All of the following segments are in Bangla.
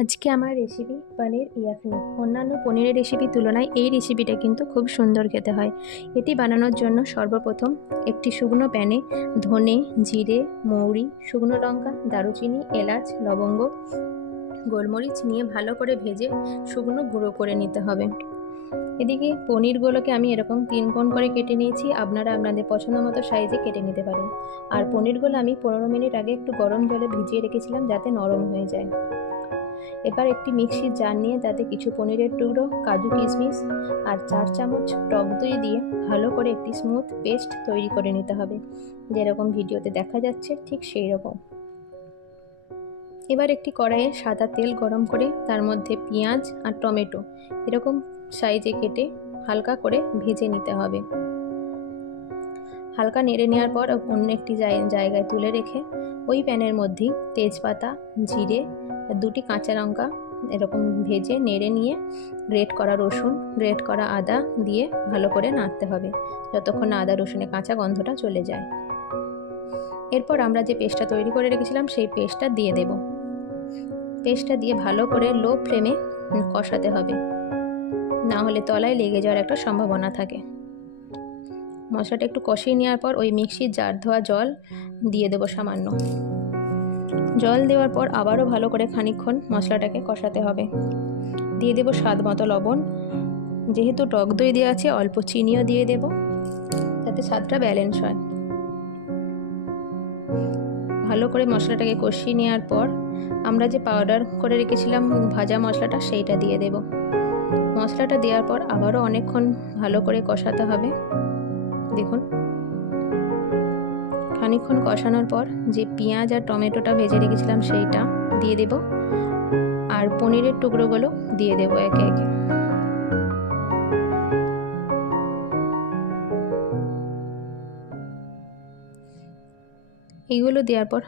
আজকে আমার রেসিপি পনির ইয়াখনি। অন্যান্য পনিরের রেসিপির তুলনায় এই রেসিপিটা কিন্তু খুব সুন্দর খেতে হয়। এটি বানানোর জন্য সর্বপ্রথম একটি শুকনো প্যানে ধনে, জিরে, মৌরি, শুকনো লঙ্কা, দারুচিনি, এলাচ, লবঙ্গ, গোলমরিচ নিয়ে ভালো করে ভেজে শুকনো গুঁড়ো করে নিতে হবে। এদিকে পনিরগুলোকে আমি এরকম 3 কোণ করে কেটে নিয়েছি। আপনারা আপনাদের পছন্দ মতো সাইজে কেটে নিতে পারেন। আর পনিরগুলো আমি 15 মিনিট আগে একটু গরম জলে ভিজিয়ে রেখেছিলাম যাতে নরম হয়ে যায়। এবার একটি মিক্সির জার নিয়ে তাতে কিছু পনিরের টুকরো, কাজু কিশমিশ আর 4 চামচ টক দই দিয়ে ভালো করে একটি স্মুথ পেস্ট তৈরি করে নিতে হবে, যেরকম ভিডিওতে দেখা যাচ্ছে ঠিক সেই রকম। এবার একটি কড়াইয়ে সাদা তেল গরম করে তার মধ্যে পেঁয়াজ আর টমেটো এরকম সাইজে কেটে হালকা করে ভেজে নিতে হবে। হালকা নেড়ে নেওয়ার পর অন্য একটি জায়গায় তুলে রেখে ওই প্যানের মধ্যেই তেজপাতা, জিরে, 2টি কাঁচা লঙ্কা এরকম ভেজে নেড়ে নিয়ে গ্রেট করা রসুন, গ্রেট করা আদা দিয়ে ভালো করে নাড়তে হবে যতক্ষণ না আদা রসুনের কাঁচা গন্ধটা চলে যায়। এরপর আমরা যে পেস্টটা তৈরি করে রেখেছিলাম সেই পেস্টটা দিয়ে দেব। পেস্টটা দিয়ে ভালো করে লো ফ্লেমে কষাতে হবে, না হলে তলায় লেগে যাওয়ার একটা সম্ভাবনা থাকে। মশলাটা একটু কষিয়ে নেওয়ার পর ওই মিক্সির জার ধোয়া জল দিয়ে দেবো সামান্য। জল দেওয়ার পর আবারও ভালো করে খানিকক্ষণ মশলাটাকে কষাতে হবে। দিয়ে দেবো স্বাদ মতো লবণ। যেহেতু টক দই দেওয়া আছে অল্প চিনিও দিয়ে দেব যাতে স্বাদটা ব্যালেন্স হয়। ভালো করে মশলাটাকে কষিয়ে নেওয়ার পর আমরা যে পাউডার করে রেখেছিলাম ভাজা মশলাটা সেইটা দিয়ে দেব। মশলাটা দেওয়ার পর আবারও অনেকক্ষণ ভালো করে কষাতে হবে। দেখুন, খানিকক্ষণ কষানোর পর যে পেঁয়াজ আর টমেটোটা ভেজে রেখেছিলাম সেইটা দিয়ে দেব আর পনিরের টুকরোগুলো দিয়ে দেব একে একে। এইগুলো দেওয়ার পর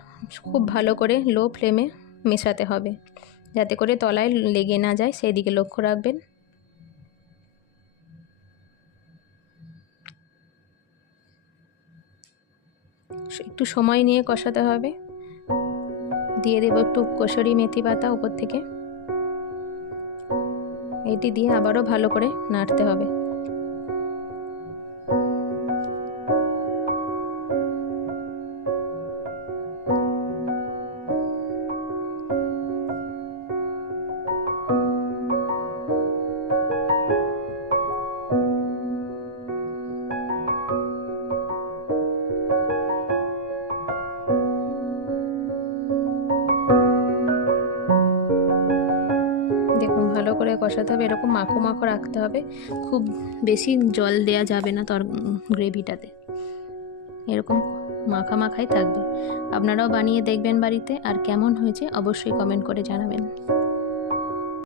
খুব ভালো করে লো ফ্লেমে মেশাতে হবে যাতে করে তলায় লেগে না যায়, সেই দিকে লক্ষ্য রাখবেন। একটু সময় নিয়ে কষাতে হবে। দিয়ে দেবো একটু কসুরি মেথি পাতা উপর থেকে। এটি দিয়ে আবারও ভালো করে নাড়তে হবে। দেখুন, ভালো করে কষাতে হবে, এরকম মাখো মাখো রাখতে হবে। খুব বেশি জল দেওয়া যাবে না গ্রেভিটাতে, এরকম মাখা মাখাই থাকবে। আপনারাও বানিয়ে দেখবেন বাড়িতে, আর কেমন হয়েছে অবশ্যই কমেন্ট করে জানাবেন।